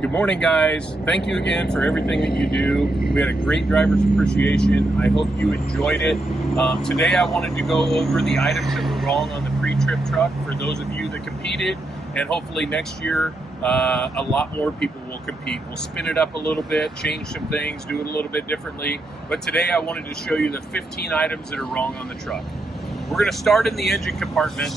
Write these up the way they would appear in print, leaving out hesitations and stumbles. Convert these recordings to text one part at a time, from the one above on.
Good morning, guys. Thank you again for everything that you do. We had a great driver's appreciation. I hope you enjoyed it. Today I wanted to go over the items that were wrong on the pre-trip truck for those of you that competed, and hopefully next year a lot more people will compete. We'll spin it up a little bit, change some things, do it a little bit differently. But today I wanted to show you the 15 items that are wrong on the truck. We're going to start in the engine compartment.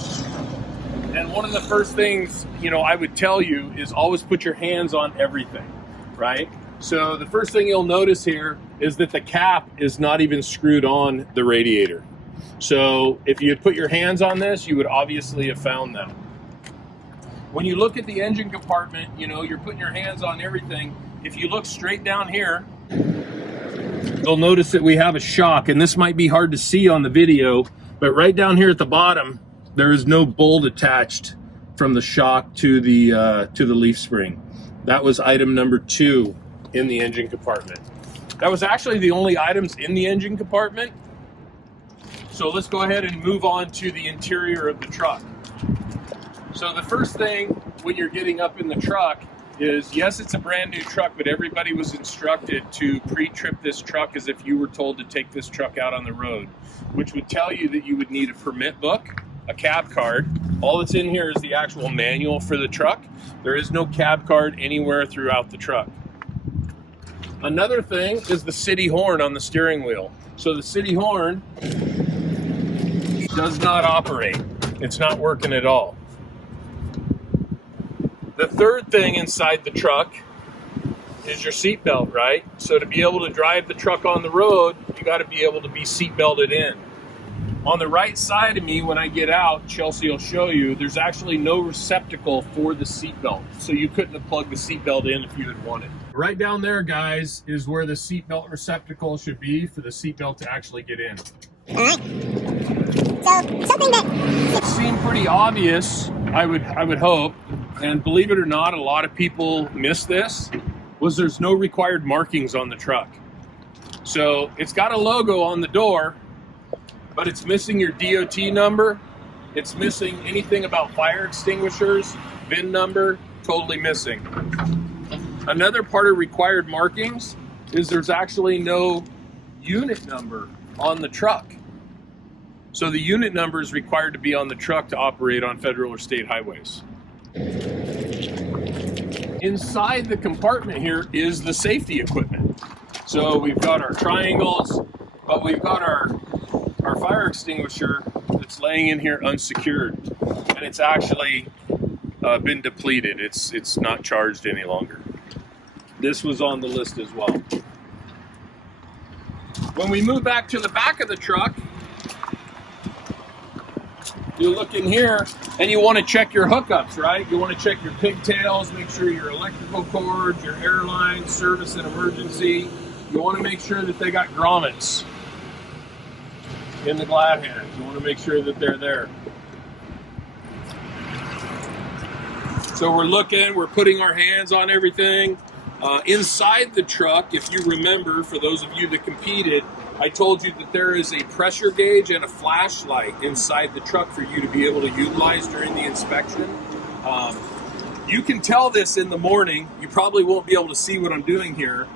And one of the first things, I would tell you is always put your hands on everything, right? So the first thing you'll notice here is that the cap is not even screwed on the radiator. So if you had put your hands on this, you would obviously have found them. When you look at the engine compartment, you're putting your hands on everything. If you look straight down here, you'll notice that we have a shock, and this might be hard to see on the video, but right down here at the bottom, there is no bolt attached from the shock to the leaf spring. That was item number 2 in the engine compartment. That was actually the only items in the engine compartment. So let's go ahead and move on to the interior of the truck. So the first thing when you're getting up in the truck is, yes, it's a brand new truck, but everybody was instructed to pre-trip this truck as if you were told to take this truck out on the road, which would tell you that you would need a permit book, a cab card. All that's in here is the actual manual for the truck. There is no cab card anywhere throughout the truck. Another thing is the city horn on the steering wheel. So the city horn does not operate. It's not working at all. The third thing inside the truck is your seat belt, right? So to be able to drive the truck on the road, you got to be able to be seat belted in. On the right side of me, when I get out, Chelsea will show you, there's actually no receptacle for the seatbelt. So you couldn't have plugged the seatbelt in if you had wanted. Right down there, guys, is where the seatbelt receptacle should be for the seatbelt to actually get in. All right. So something that Seemed pretty obvious, I would hope, and believe it or not, a lot of people miss this, was there's no required markings on the truck. So it's got a logo on the door, but it's missing your DOT number. It's missing anything about fire extinguishers, VIN number, totally missing. Another part of required markings is there's actually no unit number on the truck. So the unit number is required to be on the truck to operate on federal or state highways. Inside the compartment here is the safety equipment. So we've got our triangles, but we've got our fire extinguisher that's laying in here unsecured, and it's actually been depleted. It's not charged any longer. This was on the list as well. When we move back to the back of the truck, you look in here and you want to check your hookups, right? You want to check your pigtails, make sure your electrical cords, your airline, service and emergency. You want to make sure that they got grommets in the glad hands. You want to make sure that they're there. So we're looking, we're putting our hands on everything. Inside the truck, if you remember, for those of you that competed, I told you that there is a pressure gauge and a flashlight inside the truck for you to be able to utilize during the inspection. You can tell this in the morning. You probably won't be able to see what I'm doing here.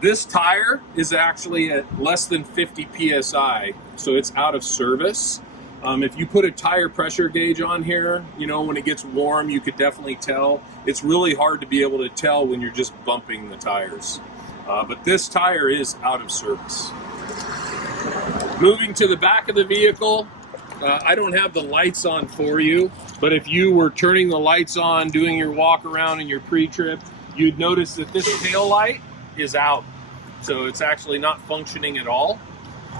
This tire is actually at less than 50 PSI, so it's out of service. If you put a tire pressure gauge on here, when it gets warm, you could definitely tell. It's really hard to be able to tell when you're just bumping the tires. But this tire is out of service. Moving to the back of the vehicle, I don't have the lights on for you, but if you were turning the lights on, doing your walk around in your pre-trip, you'd notice that this tail light is out. So it's actually not functioning at all.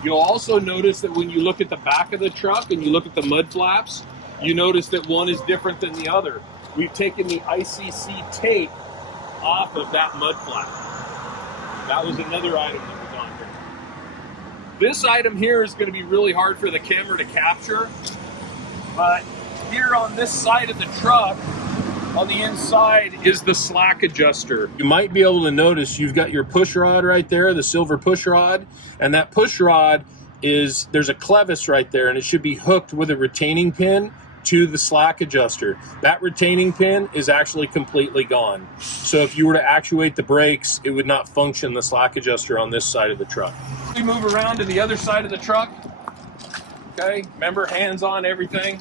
You'll also notice that when you look at the back of the truck and you look at the mud flaps, you notice that one is different than the other. We've taken the ICC tape off of that mud flap. That was another item that was on here. This item here is going to be really hard for the camera to capture, but here on this side of the truck, on the inside is the slack adjuster. You might be able to notice you've got your push rod right there, the silver push rod, and that push rod there's a clevis right there, and it should be hooked with a retaining pin to the slack adjuster. That retaining pin is actually completely gone. So if you were to actuate the brakes, it would not function the slack adjuster on this side of the truck. We move around to the other side of the truck. Okay, remember, hands on everything.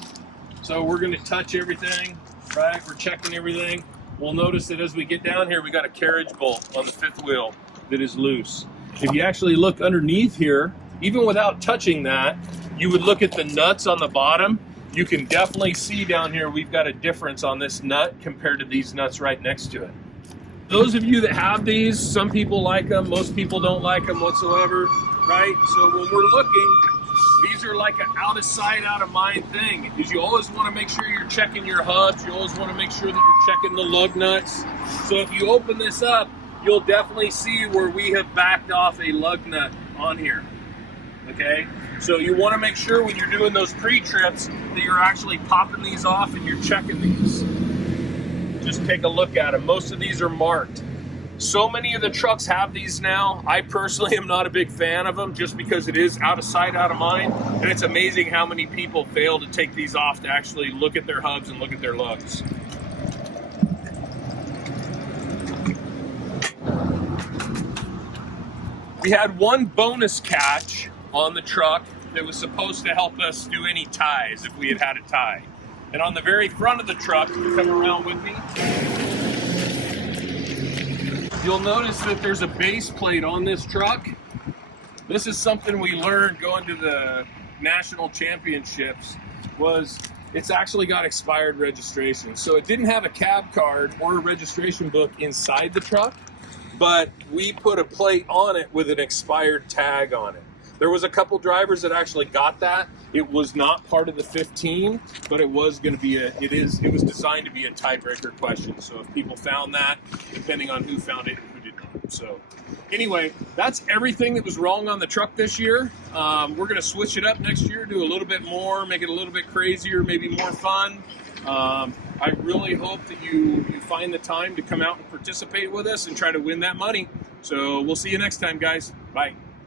So we're going to touch everything, right? We're checking everything. We'll notice that as we get down here, we got a carriage bolt on the fifth wheel that is loose. If you actually look underneath here, even without touching that, you would look at the nuts on the bottom. You can definitely see down here we've got a difference on this nut compared to these nuts right next to it. Those of you that have these, some people like them, most people don't like them whatsoever, right? So when we're looking, these are like an out of sight, out of mind thing, because you always want to make sure you're checking your hubs. You always want to make sure that you're checking the lug nuts. So if you open this up, you'll definitely see where we have backed off a lug nut on here, okay? So you want to make sure when you're doing those pre-trips that you're actually popping these off and you're checking these. Just take a look at them. Most of these are marked. So many of the trucks have these now. I personally am not a big fan of them just because it is out of sight, out of mind. And it's amazing how many people fail to take these off to actually look at their hubs and look at their lugs. We had one bonus catch on the truck that was supposed to help us do any ties if we had had a tie. And on the very front of the truck, if you come around with me, you'll notice that there's a base plate on this truck. This is something we learned going to the national championships, was it's actually got expired registration. So it didn't have a cab card or a registration book inside the truck, but we put a plate on it with an expired tag on it. There was a couple drivers that actually got that. It was not part of the 15, but it was going to be it was designed to be a tiebreaker question. So if people found that, depending on who found it and who did not. So anyway, that's everything that was wrong on the truck this year. We're going to switch it up next year, do a little bit more, make it a little bit crazier, maybe more fun. I really hope that you find the time to come out and participate with us and try to win that money. So we'll see you next time, guys. Bye.